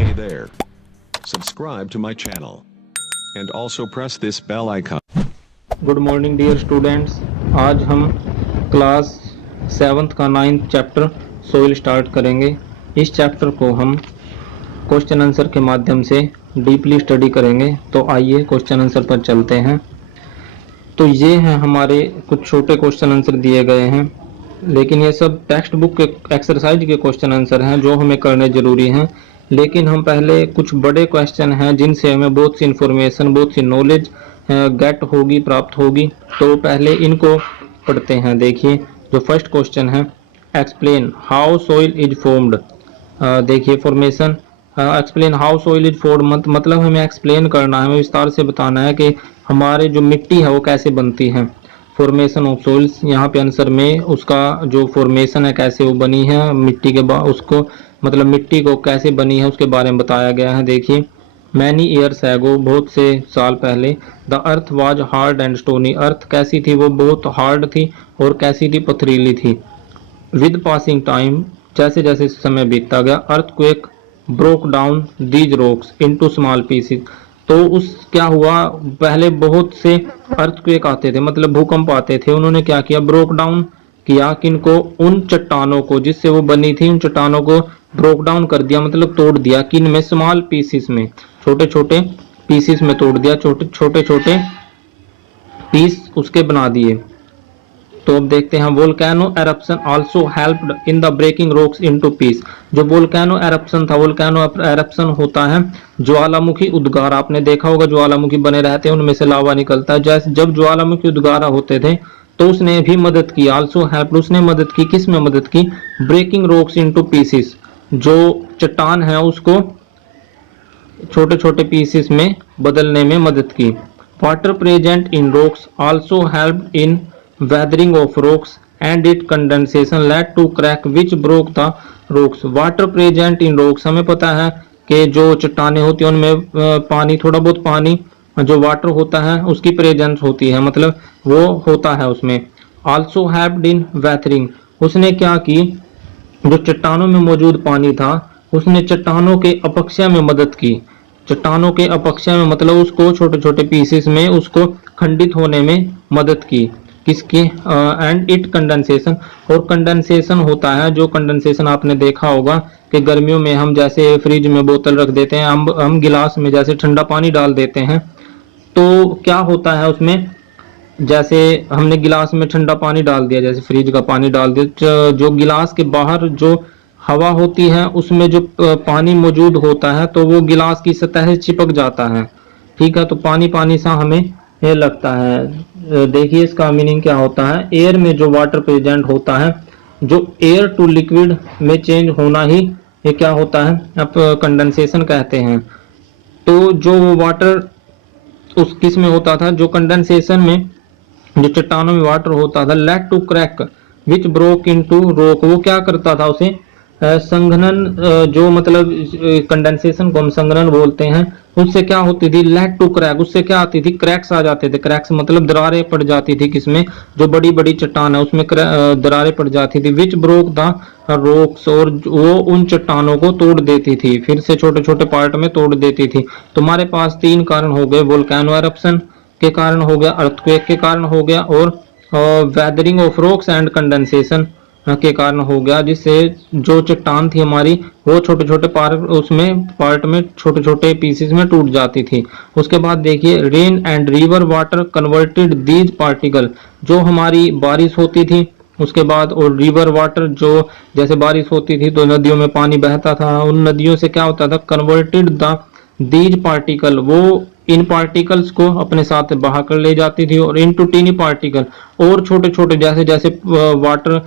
Hey there. Subscribe to my channel. And also press this bell icon. Good morning dear students. आज हम class 7th का 9th chapter soil start करेंगे। इस chapter को हम question answer के माध्यम से डीपली स्टडी करेंगे। तो आइए क्वेश्चन आंसर पर चलते हैं। तो ये हैं हमारे कुछ छोटे क्वेश्चन आंसर दिए गए हैं, लेकिन ये सब टेक्स्ट बुक के एक्सरसाइज के क्वेश्चन आंसर हैं जो हमें करने ज़रूरी हैं। लेकिन हम पहले कुछ बड़े क्वेश्चन हैं जिनसे हमें बहुत सी इंफॉर्मेशन, बहुत सी नॉलेज गेट होगी, प्राप्त होगी। तो पहले इनको पढ़ते हैं। देखिए जो फर्स्ट क्वेश्चन है, explain how soil is formed. देखिए formation, explain how soil is formed मतलब हमें एक्सप्लेन करना है, हमें विस्तार से बताना है कि हमारे जो मिट्टी है वो कैसे बनती है। फॉर्मेशन ऑफ सोइल्स, यहाँ पे आंसर में उसका जो फॉर्मेशन है कैसे वो बनी है, मिट्टी के बाद उसको मतलब मिट्टी को कैसे बनी है उसके बारे में बताया गया है। देखिए मैनी ईयर्स एगो, बहुत से साल पहले, the earth was hard and stony, earth कैसी थी, वो बहुत हार्ड थी और कैसी थी, पथरीली थी। विद पासिंग टाइम, जैसे जैसे समय बीतता गया, earthquake broke down these rocks into small pieces. तो उस क्या हुआ, पहले बहुत से अर्थक्वेक आते थे, मतलब भूकंप आते थे, उन्होंने क्या किया, ब्रोक डाउन किया किनको, उन चट्टानों को जिससे वो बनी थी, उन चट्टानों को ब्रोक डाउन कर दिया, मतलब तोड़ दिया। किन में, स्मॉल पीसेस में, छोटे छोटे पीसेस में तोड़ दिया, छोटे छोटे पीस उसके बना दिए। तो अब देखते हैं, volcano eruption also helped in the breaking rocks into pieces. जो वोल्केनो एरप्शन था, वोल्केनो एरप्शन होता है ज्वालामुखी उद्गार, आपने देखा होगा ज्वालामुखी बने रहते हैं, उनमें से लावा निकलता है। जैसे जब ज्वालामुखी उद्गार होते थे तो उसने भी मदद की, आल्सो हेल्प, उसने मदद की, किस में मदद की, ब्रेकिंग रॉक्स इनटू पीसेस, जो चट्टान है उसको छोटे छोटे पीसेस में बदलने में मदद की। Water present in rocks also help in weathering of rocks and its condensation led to crack which broke the rocks। water present in rocks, हमें पता है कि जो चट्टानें होती हैं उनमें पानी, थोड़ा बहुत पानी जो वाटर होता है उसकी प्रेजेंस होती है, मतलब वो होता है उसमें। also helped in weathering, उसने क्या की, जो चट्टानों में मौजूद पानी था उसने चट्टानों के अपक्षय में मदद की। चट्टानों के अपक्षय में मतलब उसको छोटे छोटे पीसेस में उसको खंडित होने में मदद की, किसकी, एंड इट कंडेंसेशन, और कंडेंसेशन होता है, जो कंडेंसेशन आपने देखा होगा कि गर्मियों में हम जैसे फ्रिज में बोतल रख देते हैं, हम गिलास में जैसे ठंडा पानी डाल देते हैं, तो क्या होता है उसमें, जैसे हमने गिलास में ठंडा पानी डाल दिया, जैसे फ्रिज का पानी डाल दिया, जो गिलास के बाहर जो हवा होती है उसमें जो पानी मौजूद होता है तो वो गिलास की सतह से चिपक जाता है। ठीक है, तो पानी पानी सा हमें ये लगता है। देखिए इसका मीनिंग क्या होता है, एयर में जो वाटर प्रेजेंट होता है, जो एयर टू लिक्विड में चेंज होना ही ये क्या होता है, अब कंडेंसेशन कहते हैं। तो जो वाटर उस किस में होता था, जो कंडेंसेशन में जो चट्टानों में वाटर होता था, led to crack which broke into rock, वो क्या करता था उसे संघनन, जो मतलब कंडेंसेशन को हम संघनन बोलते हैं, उससे क्या होती थी, लेट टू क्रैक, उससे क्या आती थी, क्रैक्स आ जाते थे। क्रैक्स मतलब दरारें पड़ जाती थी, किसमें, जो बड़ी बड़ी चट्टान है उसमें दरारें पड़ जाती थी। विच ब्रोक द रॉक्स, और वो उन चट्टानों को तोड़ देती थी, फिर से छोटे छोटे पार्ट में तोड़ देती थी। तुम्हारे पास तीन कारण हो गए, वोल्केनो एरप्शन के कारण हो गया, अर्थक्वेक के कारण हो गया, और weathering of rocks and condensation के कारण हो गया, जिससे जो चट्टान थी हमारी वो छोटे छोटे पार्ट में छोटे छोटे पीसेस में टूट जाती थी। उसके बाद देखिए, rain and river water converted these particle, जो हमारी बारिश होती थी उसके बाद, और रिवर वाटर, जो जैसे बारिश होती थी तो नदियों में पानी बहता था, उन नदियों से क्या होता था, कन्वर्टेड द दीज पार्टिकल, वो इन पार्टिकल्स को अपने साथ बहा कर ले जाती थी, और इनटू टीनी पार्टिकल, और छोटे छोटे जैसे जैसे वाटर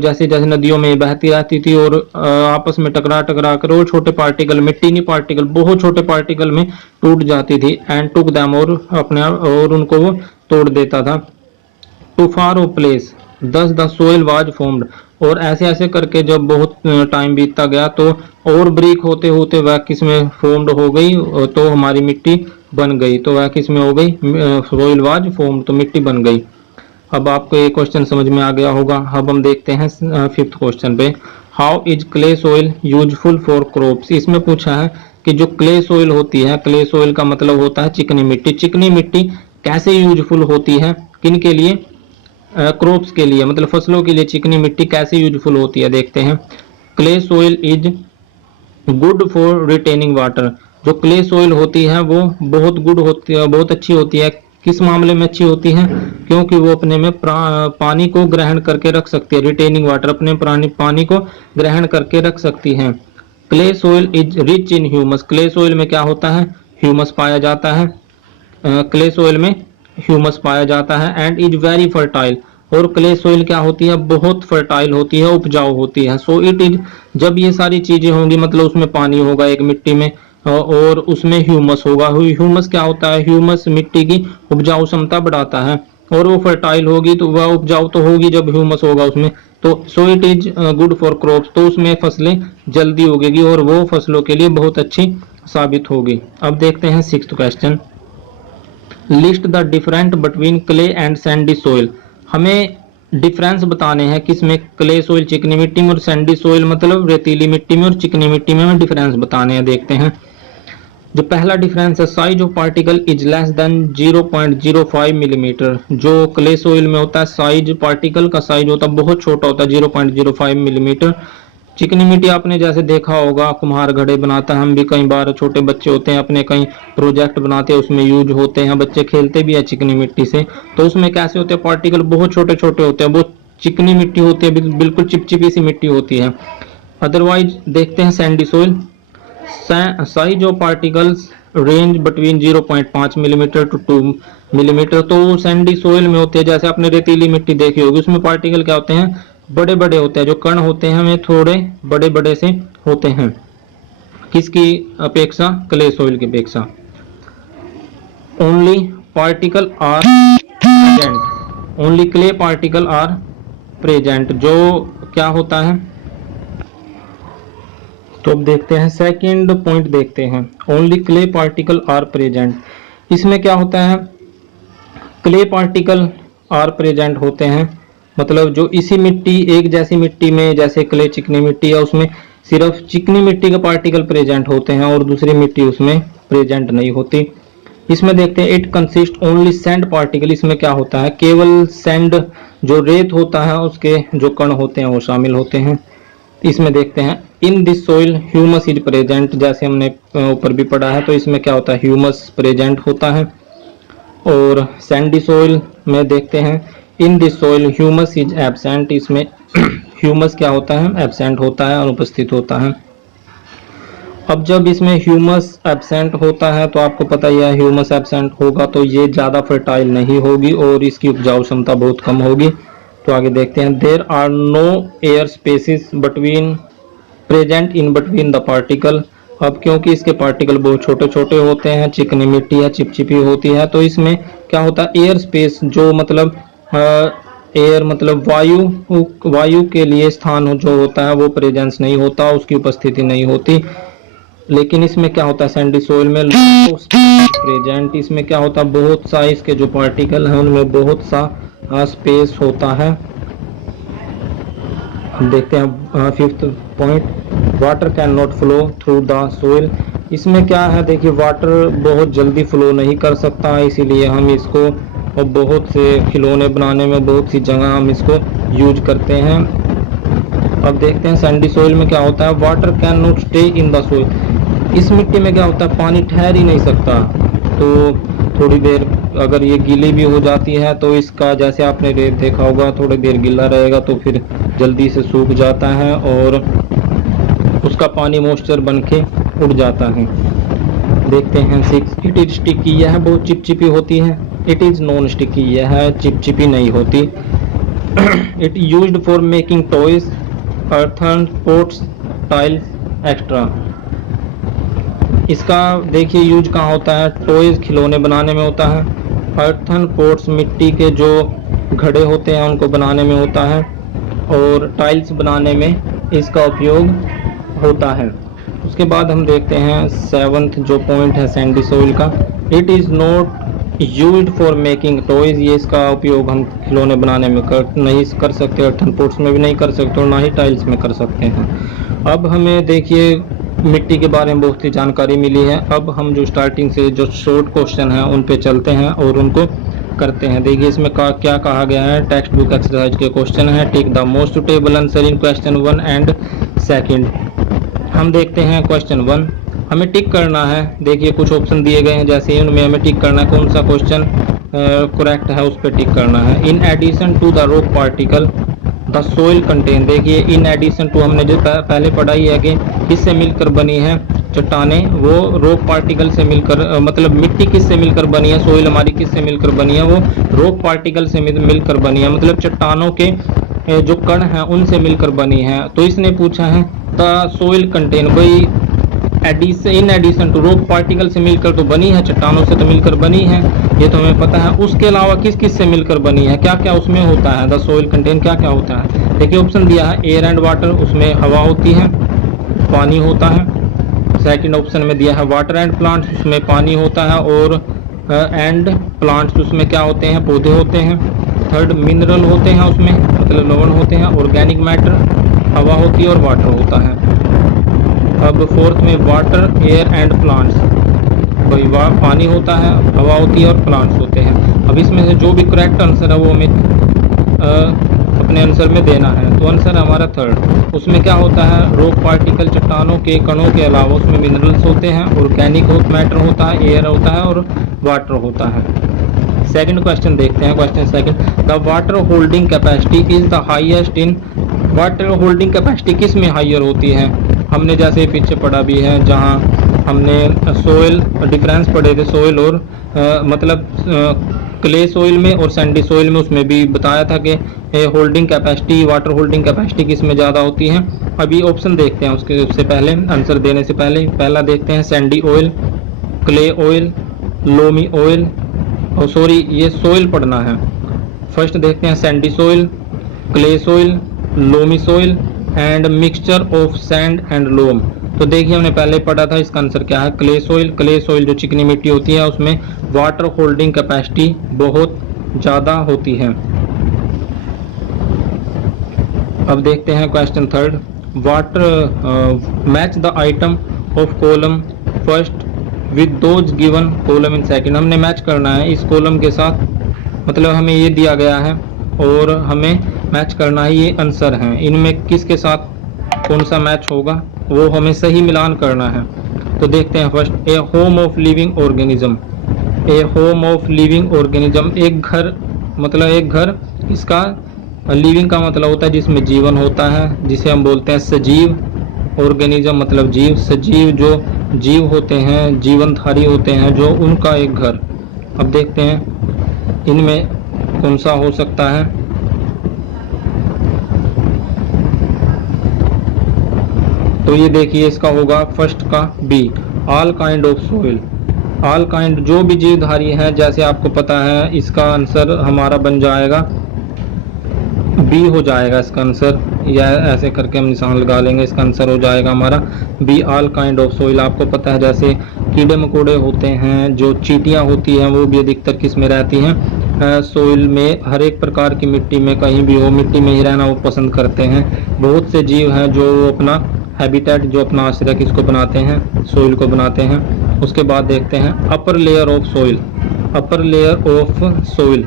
जैसे जैसे नदियों में बहती रहती थी और आपस में टकरा टकरा कर और छोटे पार्टिकल में, टीनी पार्टिकल, बहुत छोटे पार्टिकल में टूट जाती थी, एंड टुक दैम, और अपने और उनको वो तोड़ देता था। टू फार ऑफ प्लेस दस द सोइल वाज फॉर्म्ड, और ऐसे ऐसे करके जब बहुत टाइम बीतता गया तो और ब्रीक होते होते वह किस में फॉर्म्ड हो गई, तो हमारी मिट्टी बन गई। तो वह किस में हो गई, सोइल वाज फॉर्म्ड, तो मिट्टी बन गई। अब आपको ये क्वेश्चन समझ में आ गया होगा। अब हम देखते हैं 5th क्वेश्चन पे, how is clay soil useful for crops. इसमें पूछा है कि जो क्ले सोइल होती है, क्ले सोइल का मतलब होता है चिकनी मिट्टी, चिकनी मिट्टी कैसे यूजफुल होती है, किन के लिए, क्रॉप्स के लिए, मतलब फसलों के लिए चिकनी मिट्टी कैसे यूजफुल होती है, देखते हैं। Clay soil is good for retaining water. जो क्ले सोइल होती है वो बहुत गुड होती है, बहुत अच्छी होती है। किस मामले में अच्छी होती है, क्योंकि वो अपने में पानी को ग्रहण करके रख सकती है, रिटेनिंग वाटर, अपने पानी को ग्रहण करके रख सकती है। Clay soil is rich in humus. Clay soil में क्या होता है, ह्यूमस पाया जाता है, क्ले सोइल में ह्यूमस पाया जाता है। And is very fertile. और क्ले सोइल क्या होती है, बहुत फर्टाइल होती है, उपजाऊ होती है। सो इट इज, जब ये सारी चीजें होंगी, मतलब उसमें पानी होगा एक मिट्टी में, और उसमें ह्यूमस होगा। ह्यूमस क्या होता है, ह्यूमस मिट्टी की उपजाऊ क्षमता बढ़ाता है, और वो फर्टाइल होगी तो वह उपजाऊ तो होगी जब ह्यूमस होगा उसमें। तो so it is good for crops, तो उसमें फसलें जल्दी उगेगी और वो फसलों के लिए बहुत अच्छी साबित होगी। अब देखते हैं 6th question. List the different between clay and Sandy soil. हमें डिफरेंस बताने हैं किसमें, क्ले सोइल चिकनी मिट्टी में, और सैंडी सोइल मतलब रेतीली मिट्टी में और चिकनी मिट्टी में हमें डिफरेंस बताने हैं। देखते हैं। जो पहला डिफरेंस है, size of particle is less than 0.05 millimetre. जो क्ले सोइल में होता है, साइज पार्टिकल का साइज होता है बहुत छोटा होता है, 0.05 मिलीमीटर। चिकनी मिट्टी आपने जैसे देखा होगा, कुम्हार घड़े बनाता है, हम भी कई बार, छोटे बच्चे होते हैं अपने कई प्रोजेक्ट बनाते हैं, उसमें यूज होते हैं, बच्चे खेलते भी है चिकनी मिट्टी से। तो उसमें कैसे होते हैं, पार्टिकल बहुत छोटे छोटे होते हैं, वो चिकनी मिट्टी होती है, बिल्कुल चिपचिपी सी मिट्टी होती है। अदरवाइज देखते हैं sandy soil. Size of particles range between 0.5 millimetre to 2 millimetre. तो सैंडी सोइल में होते हैं, जैसे आपने रेतीली मिट्टी देखी होगी, उसमें पार्टिकल क्या होते हैं, बड़े बड़े होते हैं, जो कण होते हैं हमें थोड़े बड़े बड़े से होते हैं। किसकी अपेक्षा, क्ले सोइल की अपेक्षा। Only particle are present, only clay particle are present. जो क्या होता है, तो अब देखते हैं सेकंड पॉइंट, देखते हैं only clay particle are present. इसमें क्या होता है, क्ले पार्टिकल आर प्रेजेंट होते हैं, मतलब जो इसी मिट्टी, एक जैसी मिट्टी में, जैसे क्ले चिकनी मिट्टी है, उसमें सिर्फ चिकनी मिट्टी के पार्टिकल प्रेजेंट होते हैं और दूसरी मिट्टी उसमें प्रेजेंट नहीं होती। इसमें देखते हैं it consist only sand particle. इसमें क्या होता है, केवल सैंड, जो रेत होता है उसके जो कण होते हैं वो शामिल होते हैं। इसमें देखते हैं in this soil humus is present, जैसे हमने ऊपर भी पढ़ा है, तो इसमें क्या होता है, ह्यूमस प्रेजेंट होता है। और सैंडी सोइल में देखते हैं in this soil humus is absent. इसमें ह्यूमस क्या होता है, एब्सेंट होता है, अनुपस्थित होता है। अब जब इसमें ह्यूमस एब्सेंट होता है तो आपको पता ही है, ह्यूमस एब्सेंट होगा तो ये ज़्यादा फर्टाइल नहीं होगी और इसकी उपजाऊ क्षमता बहुत कम होगी। तो आगे देखते हैं। There are no air spaces between present in between the particle. अब क्योंकि इसके पार्टिकल बहुत छोटे छोटे होते हैं, चिकनी मिट्टी या चिपचिपी होती है, तो इसमें क्या होता है, एयर स्पेस, जो मतलब एयर मतलब वायु के लिए स्थान जो होता है वो प्रेजेंस नहीं होता, उसकी उपस्थिति नहीं होती। लेकिन इसमें क्या होता है, सैंडी सोइल में प्रेजेंट, इसमें क्या होता है, बहुत सा इसके जो पार्टिकल हैं उनमें बहुत सा स्पेस होता है। हम देखते हैं 5th point, water can not flow through the soil. इसमें क्या है, देखिए वाटर बहुत जल्दी फ्लो नहीं कर सकता, इसीलिए हम इसको बहुत से खिलौने बनाने में, बहुत सी जगह हम इसको यूज करते हैं। अब देखते हैं सैंडी सोइल में क्या होता है, water can not stay in the soil. इस मिट्टी में क्या होता है, पानी ठहर ही नहीं सकता, तो थोड़ी देर अगर ये गीली भी हो जाती है तो इसका, जैसे आपने रेत देखा होगा, थोड़ी देर गीला रहेगा तो फिर जल्दी से सूख जाता है और उसका पानी मॉइस्चर बन के उड़ जाता है। देखते हैं 6, इट इज स्टिकी, यह बहुत चिपचिपी होती है। इट इज नॉन स्टिकी, यह चिपचिपी नहीं होती। It used for making toys, earthen pots, tiles extra. इसका देखिए यूज कहाँ होता है, टॉयज खिलौने बनाने में होता है, अर्थन पोट्स मिट्टी के जो घड़े होते हैं उनको बनाने में होता है, और टाइल्स बनाने में इसका उपयोग होता है। उसके बाद हम देखते हैं 7th जो पॉइंट है सैंडी सोइल का, it is not used for making toys, ये इसका उपयोग हम खिलौने बनाने में नहीं कर सकते, अर्टन पोट्स में भी नहीं कर सकते और ना ही टाइल्स में कर सकते हैं। अब हमें देखिए मिट्टी के बारे में बहुत ही जानकारी मिली है। अब हम जो स्टार्टिंग से जो शॉर्ट क्वेश्चन हैं उन पे चलते हैं और उनको करते हैं। देखिए इसमें क्या कहा गया है, टेक्स्ट बुक एक्सरसाइज के क्वेश्चन है। Take the most suitable answer in question 1 and second. हम देखते हैं क्वेश्चन 1, हमें टिक करना है। देखिए कुछ ऑप्शन दिए गए हैं, जैसे उनमें हमें टिक करना है कौन सा क्वेश्चन करेक्ट है, उस पर टिक करना है। In addition to the rock particle the soil contain, देखिए इन एडिशन टू हमने जो पहले पढ़ाई है कि किससे मिलकर बनी है चट्टाने, वो रॉक पार्टिकल से मिलकर मतलब मिट्टी किससे मिलकर बनी है, सोइल हमारी किससे मिलकर बनी है, वो रॉक पार्टिकल से मिलकर बनी है, मतलब चट्टानों के जो कण हैं उनसे मिलकर बनी है। तो इसने पूछा है द सोइल कंटेन, भाई in addition to rock particle से मिलकर तो बनी है, चट्टानों से तो मिलकर बनी है, ये तो हमें पता है। उसके अलावा किस किस से मिलकर बनी है, क्या क्या उसमें होता है, द सोइल कंटेन क्या क्या होता है। देखिए ऑप्शन दिया है एयर एंड वाटर, उसमें हवा होती है, पानी होता है। सेकंड ऑप्शन में दिया है वाटर एंड प्लांट्स, उसमें पानी होता है, और एंड प्लांट्स उसमें क्या होते हैं, पौधे होते हैं। थर्ड मिनरल होते हैं, उसमें मतलब लवण होते हैं। ऑर्गेनिक मैटर हवा होती है और वाटर होता है। अब फोर्थ में वाटर एयर एंड प्लांट्स, कोई पानी होता है, हवा होती है और प्लांट्स होते हैं। अब इसमें से जो भी करेक्ट आंसर है वो हमें अपने आंसर में देना है। तो आंसर हमारा थर्ड, उसमें क्या होता है, रॉक पार्टिकल चट्टानों के कणों के अलावा उसमें मिनरल्स होते हैं, ऑर्गेनिक मैटर होता है, एयर होता है और वाटर होता है। सेकंड क्वेश्चन देखते हैं, question second, the water holding capacity is the highest in, water holding capacity किस में हाइयर होती है। हमने जैसे पीछे पढ़ा भी है, जहां हमने सोइल डिफरेंस पढ़े थे, सोइल और मतलब क्ले सोइल में और सैंडी सोइल में, उसमें भी बताया था कि holding capacity, water holding capacity किस में ज़्यादा होती है। अभी ऑप्शन देखते हैं उससे पहले, आंसर देने से पहले पहला देखते हैं sandy oil, clay oil, loamy oil, और सॉरी ये सोइल पढ़ना है। फर्स्ट देखते हैं sandy soil, clay soil, loamy soil and mixture of sand and loam. तो देखिए हमने पहले पढ़ा था, इसका आंसर क्या है, क्ले सोइल। क्ले सोइल जो चिकनी मिट्टी होती है उसमें वाटर होल्डिंग कैपेसिटी बहुत ज़्यादा होती है। अब देखते हैं question third, water match the item of column first with those given column in second. हमने मैच करना है इस कॉलम के साथ, मतलब हमें ये दिया गया है और हमें मैच करना है, ये आंसर हैं, इनमें किसके साथ कौन सा मैच होगा वो हमें सही मिलान करना है। तो देखते हैं first, A home of living organism, A home of living organism, एक घर, मतलब एक घर, इसका लिविंग का मतलब होता है जिसमें जीवन होता है, जिसे हम बोलते हैं सजीव। ऑर्गेनिज्म मतलब जीव, सजीव जो जीव होते हैं, जीवनधारी होते हैं जो, उनका एक घर। अब देखते हैं इनमें कौन सा हो सकता है। तो ये देखिए इसका होगा फर्स्ट का B, all kind of soil. All kind जो भी जीवधारी है, जैसे आपको पता है, इसका आंसर हमारा बन जाएगा बी हो जाएगा इसका आंसर, या ऐसे करके हम निशान लगा लेंगे, इसका आंसर हो जाएगा हमारा B, all kind of soil. आपको पता है जैसे कीड़े मकोड़े होते हैं, जो चींटियां होती हैं, वो भी अधिकतर किस में रहती हैं, सोइल में। हर एक प्रकार की मिट्टी में, कहीं भी हो मिट्टी में ही रहना वो पसंद करते हैं। बहुत से जीव हैं जो अपना हैबिटेट, जो अपना आश्रय किसको बनाते हैं, सोइल को बनाते हैं। उसके बाद देखते हैं upper layer of soil, upper layer of soil,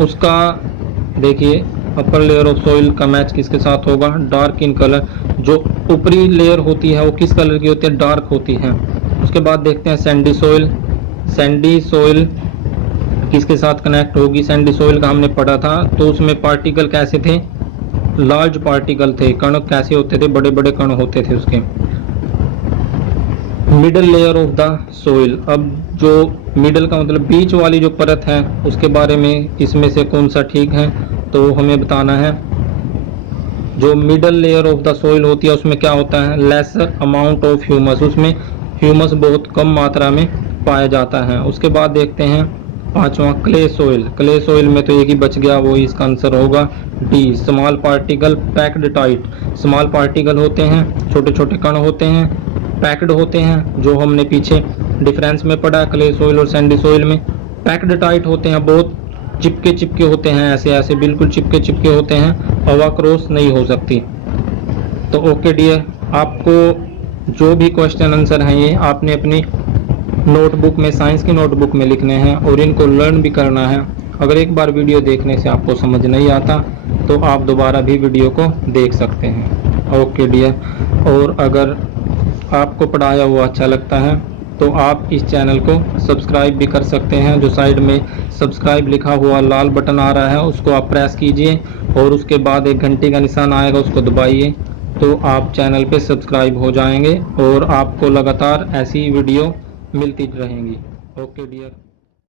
उसका देखिए अपर लेयर ऑफ सोइल का मैच किसके साथ होगा, डार्क इन कलर। जो ऊपरी लेयर होती है वो किस कलर की होती है, डार्क होती है। उसके बाद देखते हैं सैंडी सोइल, सैंडी सोइल किसके साथ कनेक्ट होगी, सैंडी सोइल का हमने पढ़ा था, तो उसमें पार्टिकल कैसे थे, लार्ज पार्टिकल थे, कण कैसे होते थे, बड़े बड़े कण होते थे उसके। Middle layer of the soil, अब जो मिडल का मतलब बीच वाली जो परत है, उसके बारे में इसमें से कौन सा ठीक है, तो हमें बताना है। जो middle layer of the soil होती है उसमें क्या होता है, लेसर अमाउंट ऑफ ह्यूमस, उसमें ह्यूमस बहुत कम मात्रा में पाया जाता है। उसके बाद देखते हैं पांचवा क्ले सोइल, क्ले सोइल में तो एक ही बच गया, वो इसका आंसर होगा D, small particle packed tight. Small particle होते हैं, छोटे छोटे कण होते हैं, पैक्ड होते हैं, जो हमने पीछे डिफरेंस में पढ़ा क्ले सोइल और सैंडी सोइल में। पैक्ड टाइट होते हैं, बहुत चिपके चिपके होते हैं, ऐसे ऐसे बिल्कुल चिपके चिपके होते हैं, हवा क्रॉस नहीं हो सकती। तो ओके डियर, आपको जो भी क्वेश्चन आंसर हैं ये आपने अपनी नोटबुक में, साइंस की नोटबुक में लिखने हैं और इनको लर्न भी करना है। अगर एक बार वीडियो देखने से आपको समझ नहीं आता तो आप दोबारा भी वीडियो को देख सकते हैं। ओके डियर, और अगर आपको पढ़ाया हुआ अच्छा लगता है तो आप इस चैनल को सब्सक्राइब भी कर सकते हैं। जो साइड में सब्सक्राइब लिखा हुआ लाल बटन आ रहा है उसको आप प्रेस कीजिए और उसके बाद एक घंटे का निशान आएगा, उसको दबाइए, तो आप चैनल पे सब्सक्राइब हो जाएंगे और आपको लगातार ऐसी वीडियो मिलती रहेंगी। Okay dear.